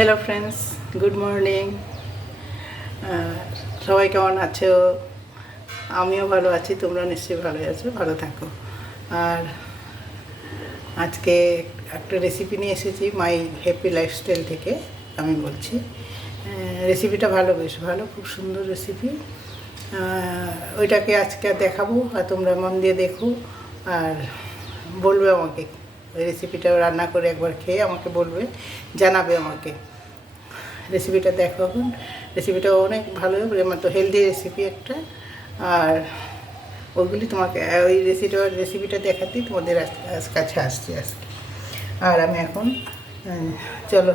Hello friends, good morning. সবাই কেমন আছো? আমিও ভালো আছি, তোমরা নিশ্চয়ই ভালো আছো, ভালো থাকো। আর আজকে একটা রেসিপি নিয়ে এসেছি মাই হ্যাপি লাইফস্টাইল থেকে। আমি বলছি রেসিপিটা বেশ ভালো, খুব সুন্দর রেসিপি। ওইটাকে আজকে দেখাবো আর তোমরা মন দিয়ে দেখো আর বলবে আমাকে। ওই রেসিপিটা রান্না করে একবার খেয়ে আমাকে বলবে, জানাবে আমাকে। রেসিপিটা দেখো এখন। রেসিপিটা অনেক ভালো, তো হেলদি রেসিপি একটা। আর ওইগুলি তোমাকে ওই রেসিপিটা দেখাতেই তোমাদের কাছে আসছি আজকে। আর আমি এখন চলো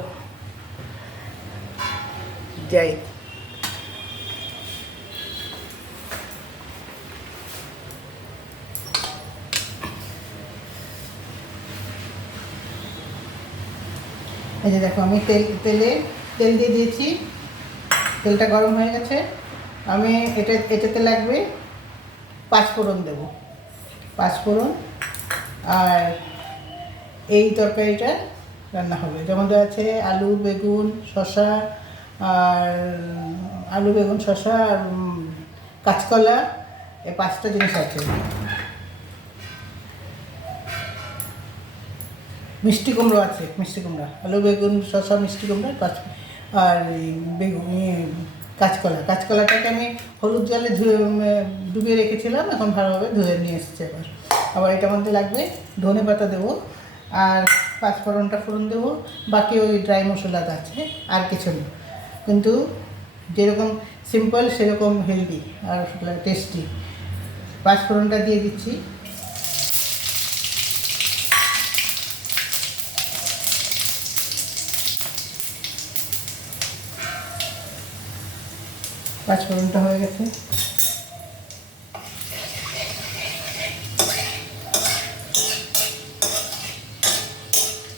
যাই। এই যে দেখো, আমি তেল দিয়ে দিয়েছি। তেলটা গরম হয়ে গেছে। আমি এটাতে লাগবে পাঁচফোড়ন দেব, পাঁচফোড়ন। আর এই তরকারিটা রান্না হবে, যেমন আছে আলু বেগুন শসা, আর আলু বেগুন শসা আর কাঁচকলা, এই পাঁচটা জিনিস আছে। মিষ্টি কুমড়ো আছে, মিষ্টি কুমড়া, আলু বেগুন শসা মিষ্টি কুমড়া, আর বেগুন কাঁচকলাটাকে আমি হলুদ জলে ডুবিয়ে রেখেছিলাম, এখন ভালোভাবে ধুয়ে নিয়ে এসেছি। আবার এটার মধ্যে লাগবে ধনে পাতা দেবো, আর পাঁচফোড়নটা ফোড়ন দেবো। বাকি ওই ড্রাই মশলাটা আছে, আর কিছু নেই। কিন্তু যেরকম সিম্পল সেরকম হেলদি আর টেস্টি। পাঁচফোড়নটা দিয়ে দিচ্ছি। পাঁচফোড়নটা হয়ে গেছে।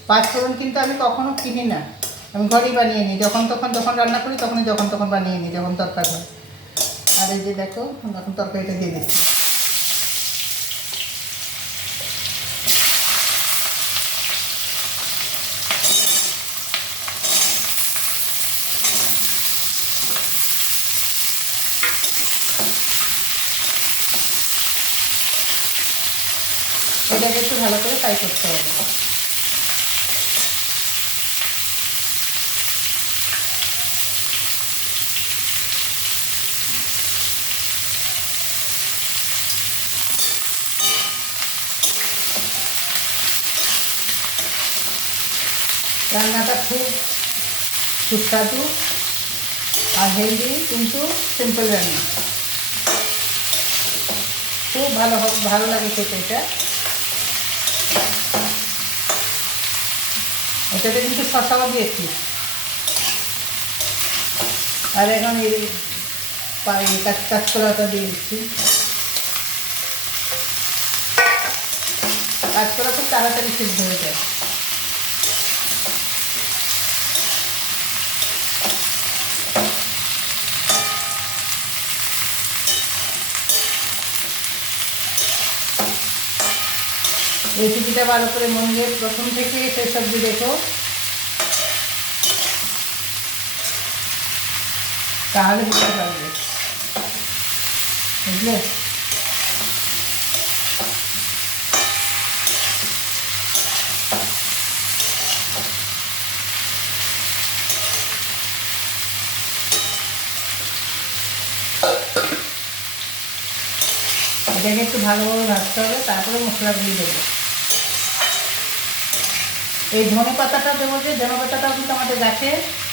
পাঁচফোড়ন কিন্তু আমি কখনো কিনি না, আমি ঘরেই বানিয়ে নিই। যখন রান্না করি তখন বানিয়ে নিই, যখন তরকারি হয়। আর এই যে দেখো, এখন তরকারিটা দিয়ে দিচ্ছি। এটাকে একটু ভালো করে ফ্রাই করতে হবে। রান্নাটা খুব সুস্বাদু আর হেলদি, কিন্তু সিম্পল রান্না, খুব ভালো লাগে খেতে এটা। এটাতে কিন্তু শসাও দিয়েছি। আর এখন এই কাঁচকলাটা দিয়ে দিচ্ছি। কাঁচকলা খুব তাড়াতাড়ি সিদ্ধ হয়ে যায়। রেসিপিটা ভালো করে মন দিয়ে প্রথম থেকে শেষ অবধি দেখো, তাহলে বুঝতে পারবে, বুঝলে? এটাকে একটু ভালোভাবে ভাজতে হবে, তারপরে মশলাগুলি দেবো। এই ধনে পাতাটা দেবো, যে ধনে পাতাটাও কিন্তু আমাদের গাছে।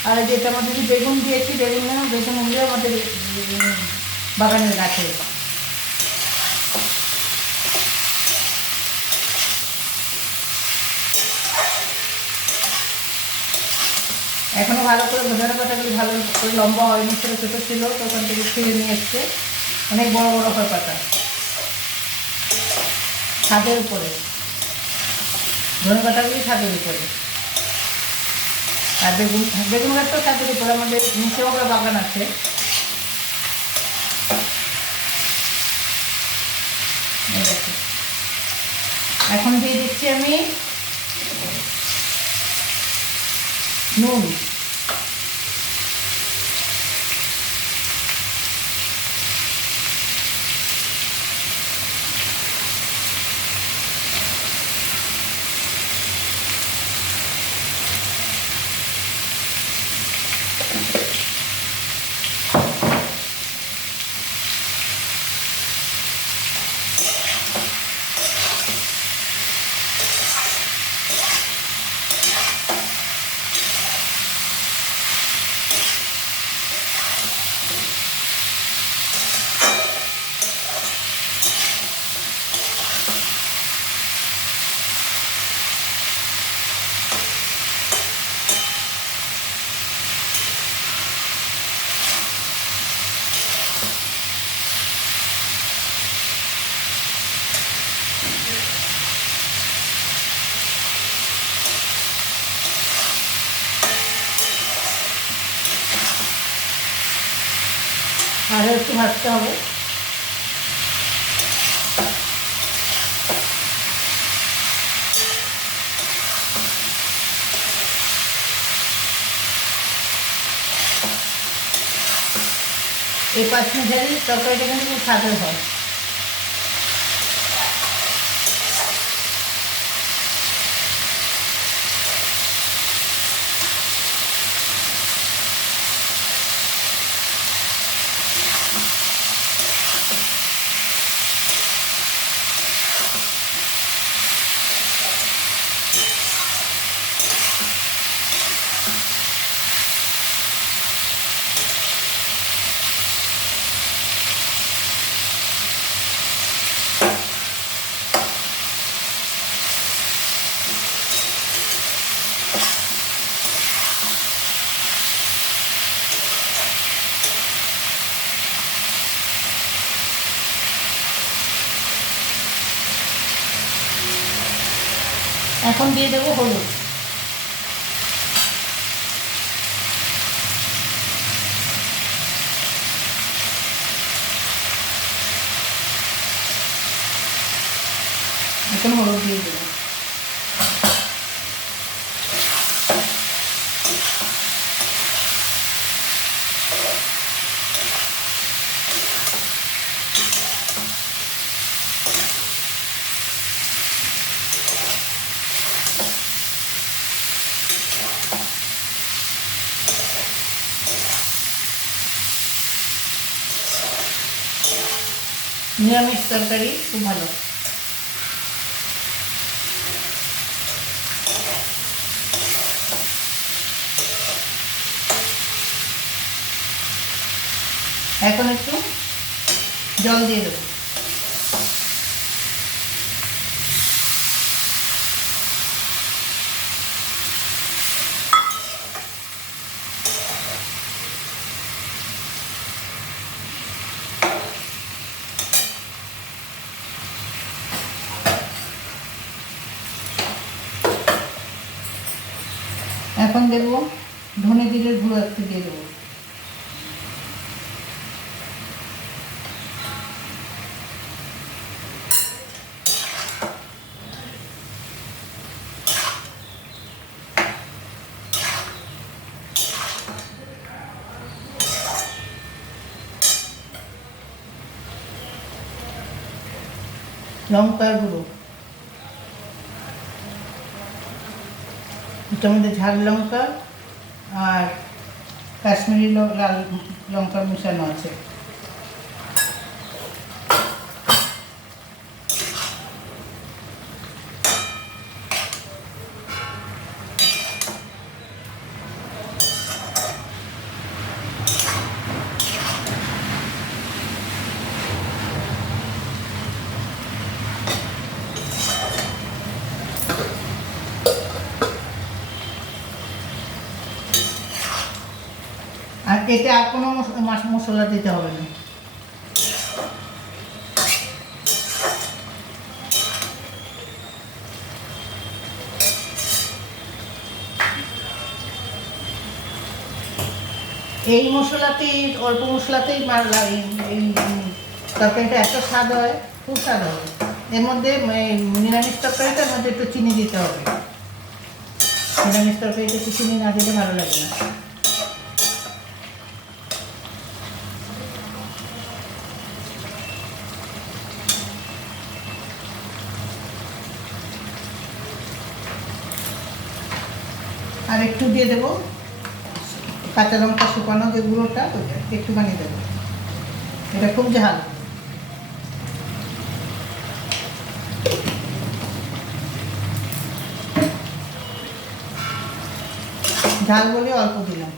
আর যেটার মধ্যে যে বেগুন দিয়েছি, বেগুনগুলো আমাদের বাগানের গাছে। এখনও ভালো করে ধনে পাতাগুলি ভালো করে লম্বা হয়নি, ছোটো ছোটো ছিল, তো ওখান থেকে ছিঁড়ে নিয়ে এসছে। অনেক বড় বড় হয় পাতা, ছাদের উপরে ধনে পাতাগুলি ছাদের উপরে। আর বেগুন গাছটাও ছাদের উপরে, আমাদের নিচেও একটা বাগান আছে। এখন দিয়ে দিচ্ছি আমি নুন, আরও একটু ভাজতে হবে। এই পাঁচমিশালি তরকারিটা কিন্তু খুব স্বাদের হয়। এখন দিয়ে দেবো হলুদ। এখন হলুদ দিয়ে দেবো। নিরামিষ তরকারি খুব ভালো। এখন একটু জল দিয়ে দেবো। এখন দেবো ধনে জিরের গুঁড়ো একটু দিয়ে দেবো। লঙ্কার গুঁড়ো, এটার মধ্যে ঝাল লঙ্কা আর কাশ্মীরি লাল লঙ্কা মেশানো আছে। আর এতে আর কোনো মশলা দিতে হবে না। এই মশলাতেই অল্প মশলাতেই এই তরকারিটা এত স্বাদ হয়, খুব স্বাদ হবে। এর মধ্যে নিরামিষ তরকারিটার মধ্যে একটু চিনি দিতে হবে। নিরামিষ তরকারিতে একটু চিনি না দিলে ভালো লাগে না। আর একটু দিয়ে দেবো কাঁচা লঙ্কা শুকানো যে গুঁড়োটা, ওইটা একটুখানি দেবো। এটা খুব ঝাল। ঝাল বলে অল্প দিলাম।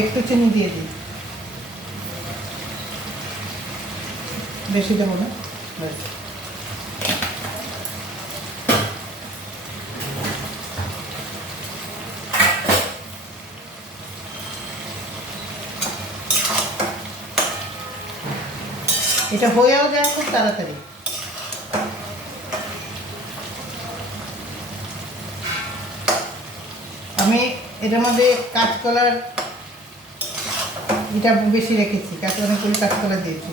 একটু চিনি দিয়ে দিই, বেশি দেবো না। ব্যাস। এটা হয়েও যায় খুব তাড়াতাড়ি। আমি এটার মধ্যে কাঁচকলার এটা বেশি রেখেছি, অনেকগুলো কাঁচকলা দিয়েছি।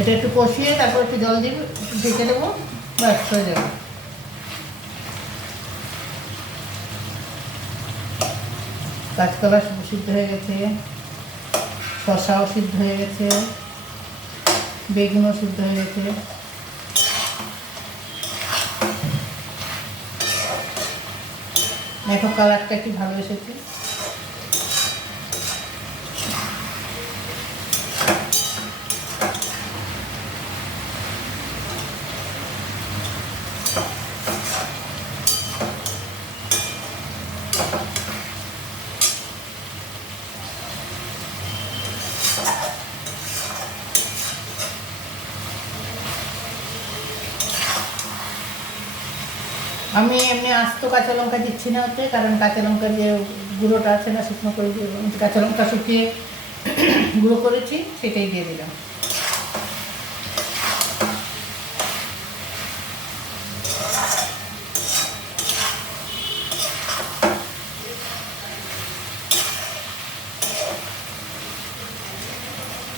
এটা একটু কষিয়ে তারপর একটু জল দিয়ে একটু ঢেকে দেবো, ব্যাস হয়ে যাবে। কাঁচকলা সিদ্ধ হয়ে গেছে, শসাও সিদ্ধ হয়ে গেছে, বেগুনও সিদ্ধ হয়ে গেছে। এখন কালারটা একটু ভালো এসেছে। আমি এমনি আস্ত কাঁচা লঙ্কা দিচ্ছি না ওতে, কারণ কাঁচা লঙ্কার যে গুঁড়োটা আছে না, শুকনো করে কাঁচা লঙ্কা শুকিয়ে গুঁড়ো করেছি, সেটাই দিয়ে দিলাম।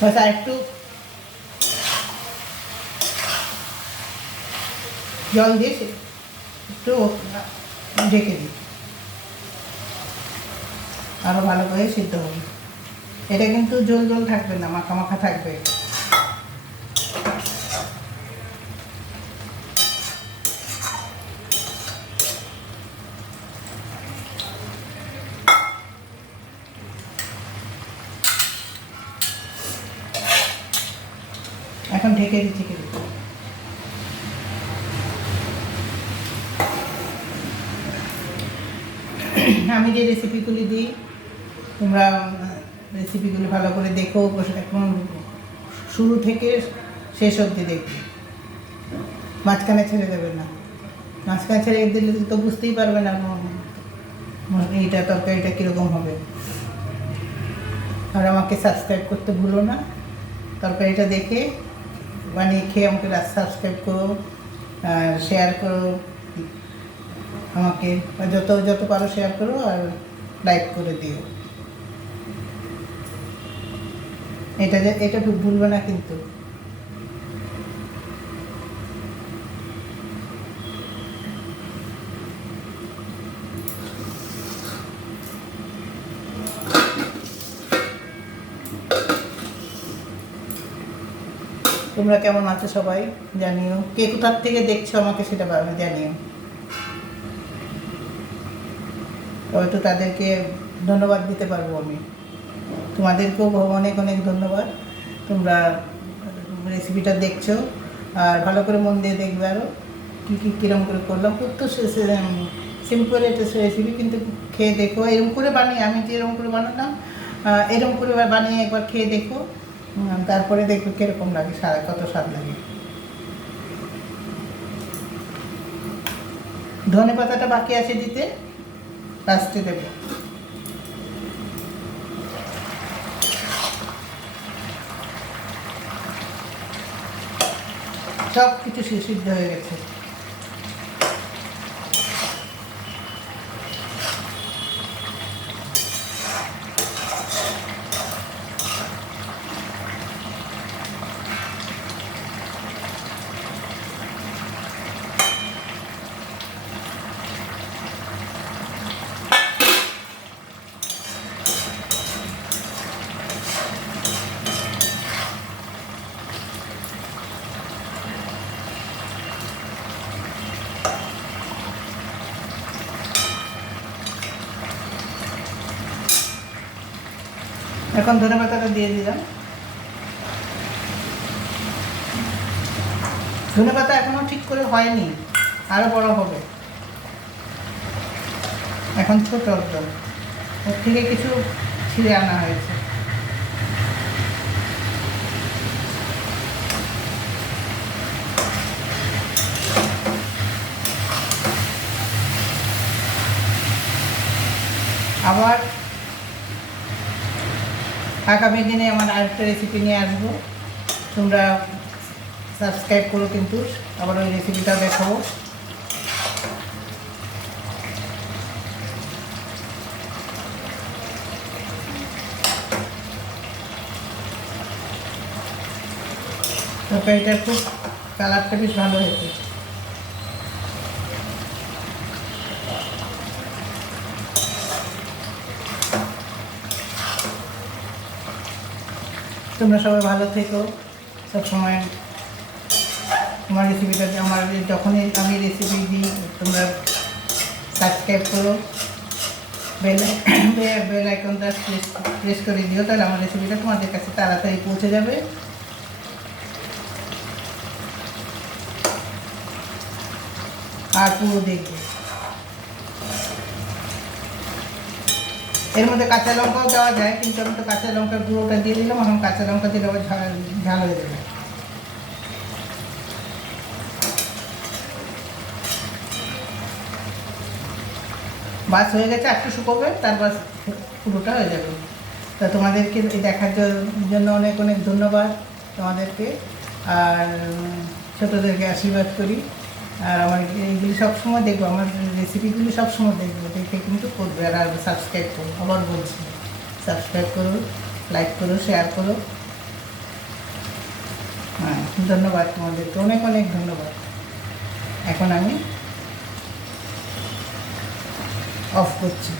বাস আর একটু জল দিয়ে একটু ঢেকে দিই, আরও ভালো করে সিদ্ধ হবে। এটা কিন্তু জল জল থাকবে না, মাখা মাখা থাকবে। এখন ঢেকে দিচ্ছি। আমি যে রেসিপিগুলি দিই, তোমরা রেসিপিগুলি ভালো করে দেখো, এখন শুরু থেকে শেষ অবধি দেখবে, মাঝখানে ছেড়ে দেবে না। মাঝখানে ছেড়ে দিলে তো বুঝতেই পারবে না এইটা তরকারিটা কীরকম হবে। আর আমাকে সাবস্ক্রাইব করতে ভুলো না। তরকারিটা দেখে বানিয়ে খেয়ে আমাকে সাবস্ক্রাইব করো, শেয়ার করো আমাকে, যত যত পারো শেয়ার করো আর লাইক করে দিও। এটা ভুলবে না কিন্তু। তোমরা কেমন আছো সবাই জানিও, কে কোথার থেকে দেখছো আমাকে সেটা জানিও। হয়তো তাদেরকে ধন্যবাদ দিতে পারবো আমি। তোমাদেরকেও অনেক অনেক ধন্যবাদ, তোমরা রেসিপিটা দেখছো আর ভালো করে মন দিয়ে দেখবে। আরও কীরকম করে করলাম, খুব তো সিম্পল একটা রেসিপি, কিন্তু খেয়ে দেখো। এরকম করে বানিয়ে, আমি যেরকম করে বানালাম এরকম করে বানিয়ে একবার খেয়ে দেখো, তারপরে দেখো কীরকম লাগে, কত স্বাদ লাগে। ধনে পাতাটা বাকি আছে দিতে, লাস্টে দেবো। সব কিছু সিদ্ধ হয়ে গেছে। এখন ধনে পাতাটা দিয়ে দিলাম। ধনে পাতা এখনো ঠিক করে হয়নি, আরও বড় হবে। এখন ছোট একদম, ওর থেকে কিছু ছিঁড়ে আনা হয়েছে। আবার আগামী দিনে আমার আরেকটা রেসিপি নিয়ে আসবো, তোমরা সাবস্ক্রাইব করো কিন্তু, আবার ওই রেসিপিটা দেখাবো। তরকারিটার খুব কালারটা বেশ ভালো হয়েছে। তোমরা সবাই ভালো থেকো, সবসময় আমার রেসিপিটা, আমার যখনই আমি রেসিপি দিই তোমরা সাবস্ক্রাইব করো, বেল আইকনটা প্রেস করে দিও, তাহলে আমার রেসিপিটা তোমাদের কাছে তাড়াতাড়ি পৌঁছে যাবে। আর পুরো দেখবে। এর মধ্যে কাঁচা লঙ্কাও দেওয়া যায়, কিন্তু আমি তো কাঁচা লঙ্কার গুঁড়োটা দিয়ে দিলাম, এখন কাঁচা লঙ্কা দিলে আবার ঝাল হয়ে যাবে। বাস হয়ে গেছে, একটু শুকোবে, তারপর পুরোটা হয়ে যাবে। তা তোমাদেরকে দেখার জন্য অনেক অনেক ধন্যবাদ তোমাদেরকে, আর ছোটোদেরকে আশীর্বাদ করি। আর আমার এইগুলি সবসময় দেখবো, আমার রেসিপিগুলি সবসময় দেখবো, দেখে কিন্তু করবে। আর সাবস্ক্রাইব করো, আবার বলছি সাবস্ক্রাইব করো, লাইক করো, শেয়ার করো। হ্যাঁ, ধন্যবাদ তোমাদেরকে, অনেক অনেক ধন্যবাদ। এখন আমি অফ করছি।